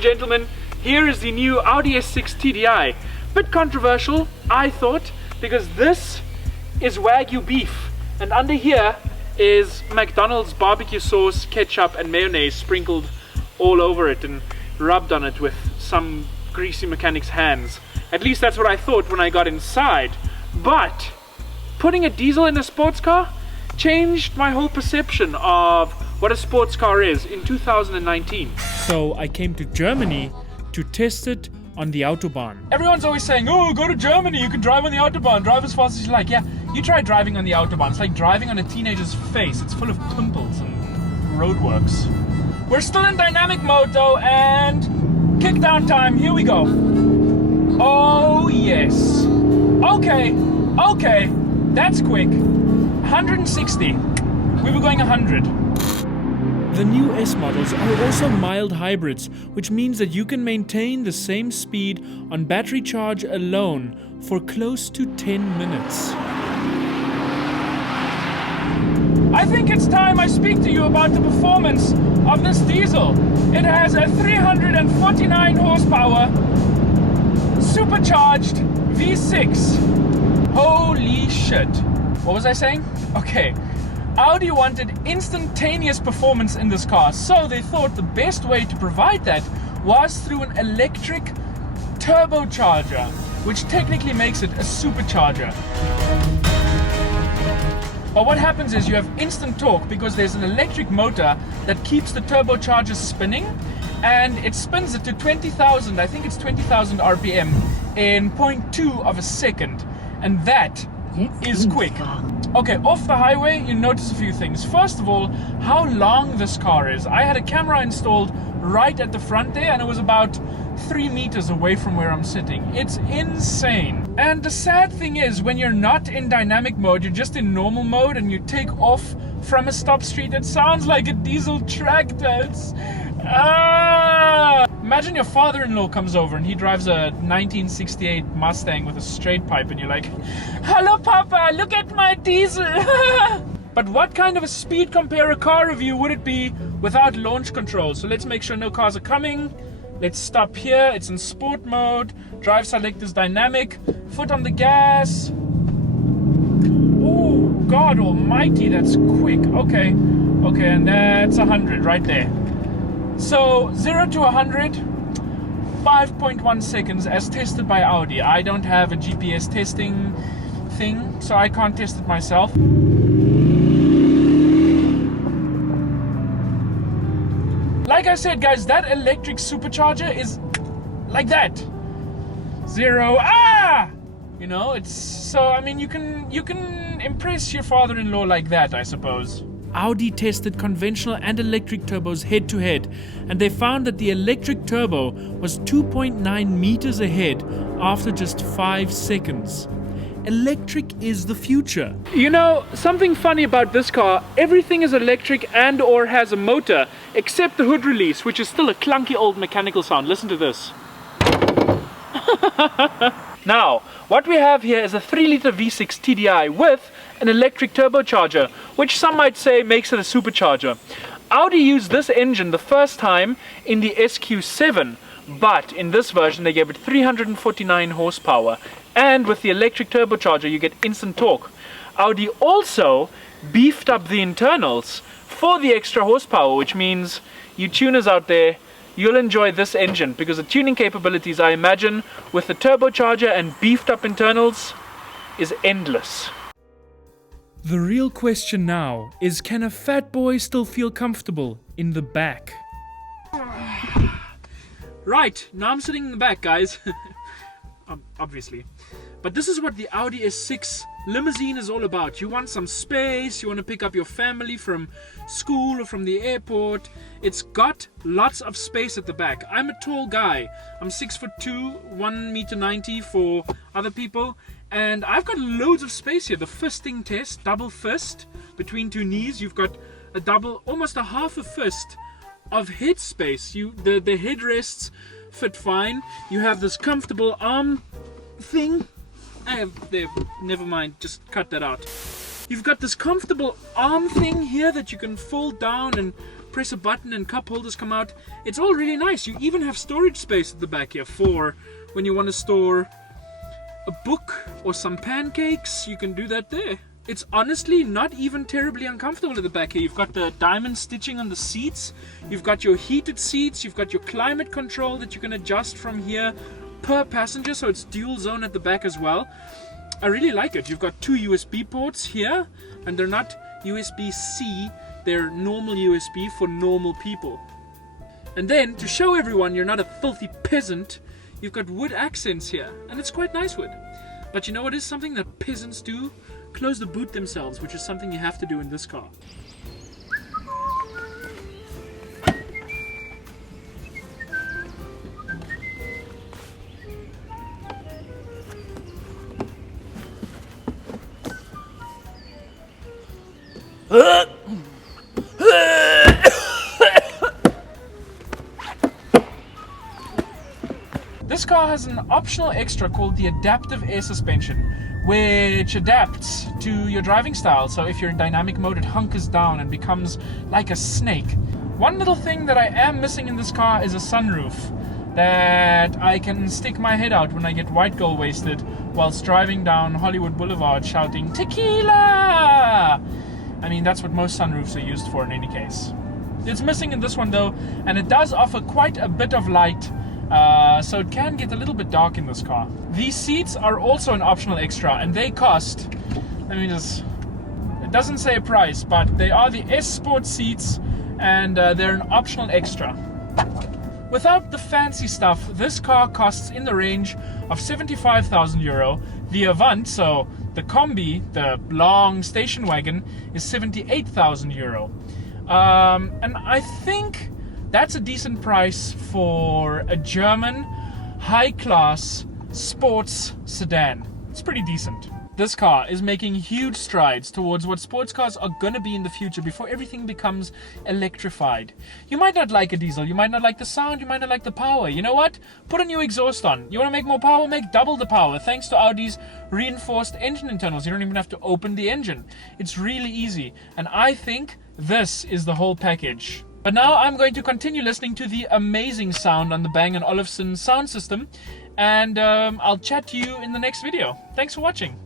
and gentlemen, here is the new Audi S6 TDI. Bit controversial, I thought, because this is Wagyu beef, and under here is McDonald's barbecue sauce, ketchup and mayonnaise sprinkled all over it and rubbed on it with some greasy mechanic's hands. At least that's what I thought when I got inside. But putting a diesel in a sports car changed my whole perception of what a sports car is in 2019. So I came to Germany to test it on the Autobahn. Everyone's always saying, oh, go to Germany, you can drive on the Autobahn, drive as fast as you like. Yeah, you try driving on the Autobahn. It's like driving on a teenager's face. It's full of pimples and roadworks. We're still in dynamic mode though, and kickdown time, here we go. Oh yes. Okay, that's quick. 160. We were going 100. The new S models are also mild hybrids, which means that you can maintain the same speed on battery charge alone for close to 10 minutes. I think it's time I speak to you about the performance of this diesel. It has a 349 horsepower supercharged V6. Holy shit. What was I saying? Okay. Audi wanted instantaneous performance in this car, so they thought the best way to provide that was through an electric turbocharger, which technically makes it a supercharger. But what happens is you have instant torque because there's an electric motor that keeps the turbocharger spinning, and it spins it to 20,000, I think it's 20,000 RPM in 0.2 of a second, and that is quick. Okay, off the highway, you notice a few things. First of all, how long this car is. I had a camera installed right at the front there, and it was about 3 meters away from where I'm sitting. It's insane. And the sad thing is, when you're not in dynamic mode, you're just in normal mode, and you take off from a stop street, it sounds like a diesel tractor. It's... Imagine your father-in-law comes over and he drives a 1968 Mustang with a straight pipe, and you're like, hello Papa, look at my diesel. But what kind of a speed compare car review would it be without launch control? So let's make sure no cars are coming. Let's stop here. It's in sport mode. Drive select is dynamic. Foot on the gas. Oh God almighty, that's quick. Okay, and that's 100 right there. So 0 to 100, 5.1 seconds as tested by Audi. I don't have a GPS testing thing, so I can't test it myself. Like I said, guys, that electric supercharger is like that. 0, you know, it's so, I mean, you can impress your father-in-law like that, I suppose. Audi tested conventional and electric turbos head to head, and they found that the electric turbo was 2.9 meters ahead after just 5 seconds. Electric is the future. You know, something funny about this car, everything is electric and or has a motor, except the hood release, which is still a clunky old mechanical sound. Listen to this. Now, what we have here is a 3-liter V6 TDI with an electric turbocharger, which some might say makes it a supercharger. Audi used this engine the first time in the SQ7, but in this version they gave it 349 horsepower, and with the electric turbocharger you get instant torque. Audi also beefed up the internals for the extra horsepower, which means you tuners out there, you'll enjoy this engine because the tuning capabilities, I imagine, with the turbocharger and beefed up internals is endless. The real question now is, can a fat boy still feel comfortable in the back? Right, now I'm sitting in the back, guys. Obviously. But this is what the Audi S6 limousine is all about. You want some space, you want to pick up your family from school or from the airport. It's got lots of space at the back. I'm a tall guy. I'm 6'2", 1.90 m for other people. And I've got loads of space here. The fisting test, double fist between two knees. You've got a double, almost a half a fist of head space. The headrests fit fine. You have this comfortable arm thing. Never mind, just cut that out. You've got this comfortable arm thing here that you can fold down and press a button and cup holders come out. It's all really nice. You even have storage space at the back here for when you want to store a book or some pancakes. You can do that there. It's honestly not even terribly uncomfortable at the back here. You've got the diamond stitching on the seats. You've got your heated seats. You've got your climate control that you can adjust from here per passenger. So it's dual zone at the back as well. I really like it. You've got 2 USB ports here, and they're not USB-C. They're normal USB for normal people. And then to show everyone you're not a filthy peasant, you've got wood accents here. And it's quite nice wood. But you know what is something that peasants do? Close the boot themselves, which is something you have to do in this car. This car has an optional extra called the adaptive air suspension, which adapts to your driving style. So if you're in dynamic mode, it hunkers down and becomes like a snake. One little thing that I am missing in this car is a sunroof that I can stick my head out when I get white girl wasted whilst driving down Hollywood Boulevard shouting tequila. I mean, that's what most sunroofs are used for in any case. It's missing in this one though, and it does offer quite a bit of light, so it can get a little bit dark in this car. These seats are also an optional extra, and they cost, it doesn't say a price, but they are the S Sport seats, and they're an optional extra. Without the fancy stuff, this car costs in the range of 75,000 euro. The Avant, so the Combi, the long station wagon, is 78,000 euro. And I think that's a decent price for a German high-class sports sedan. It's pretty decent. This car is making huge strides towards what sports cars are going to be in the future before everything becomes electrified. You might not like a diesel, you might not like the sound, you might not like the power. You know what? Put a new exhaust on. You want to make more power? Make double the power. Thanks to Audi's reinforced engine internals, you don't even have to open the engine. It's really easy. And I think this is the whole package. But now I'm going to continue listening to the amazing sound on the Bang & Olufsen sound system. And I'll chat to you in the next video. Thanks for watching.